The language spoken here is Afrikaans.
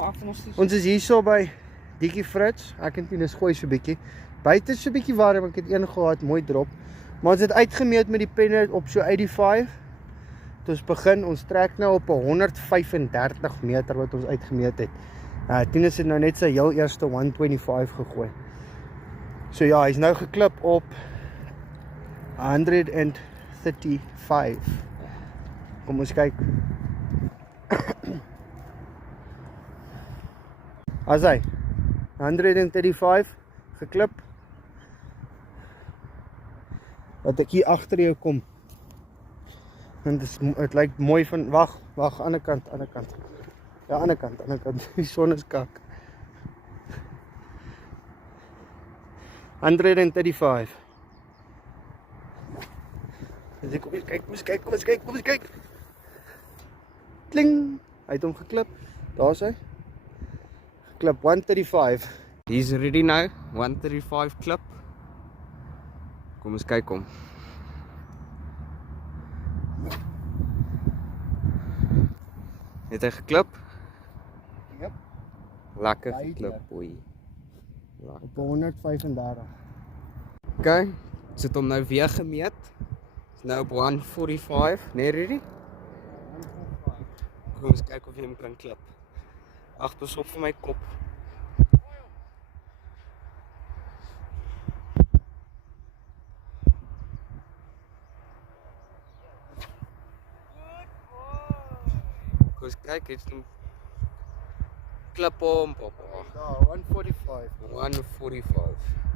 Ons is hier so by Dikkie Frits. Ek en Tinus gooi so bietjie. Buite is so bietjie warm, ek het een gehad, mooi drop. Maar ons het uitgemeet met die penne op so 85. Toe ons begin, ons trek nou op 135 meter wat ons uitgemeet het. Tinus het nou net sy heel eerste 125 gegooi. So ja, hy's nou geklip op 135. Kom ons kyk. As hy 135 geklip. Wat ek hier agter jou kom. En dit lyk mooi van wag, ander kant. Ja, ander kant. Die son is kak. 135. Dus kom eens kyk. Kling. Hy het hom geklip. Daar is hy. Geklip 135. He's ready now. 135 klip. Kom eens kyk hom. Het hy geklip? Yep. Lekker geklip, boy. Op 135. Okay, ons het hom nou weer gemeet. Is nou op 145, nee Rudy? 145. Kom ons kyk of jy hom kan klip. Ag, pas op vir my kop. Kom ons kyk, het hom klip hom, papa. Ja, 145. 145.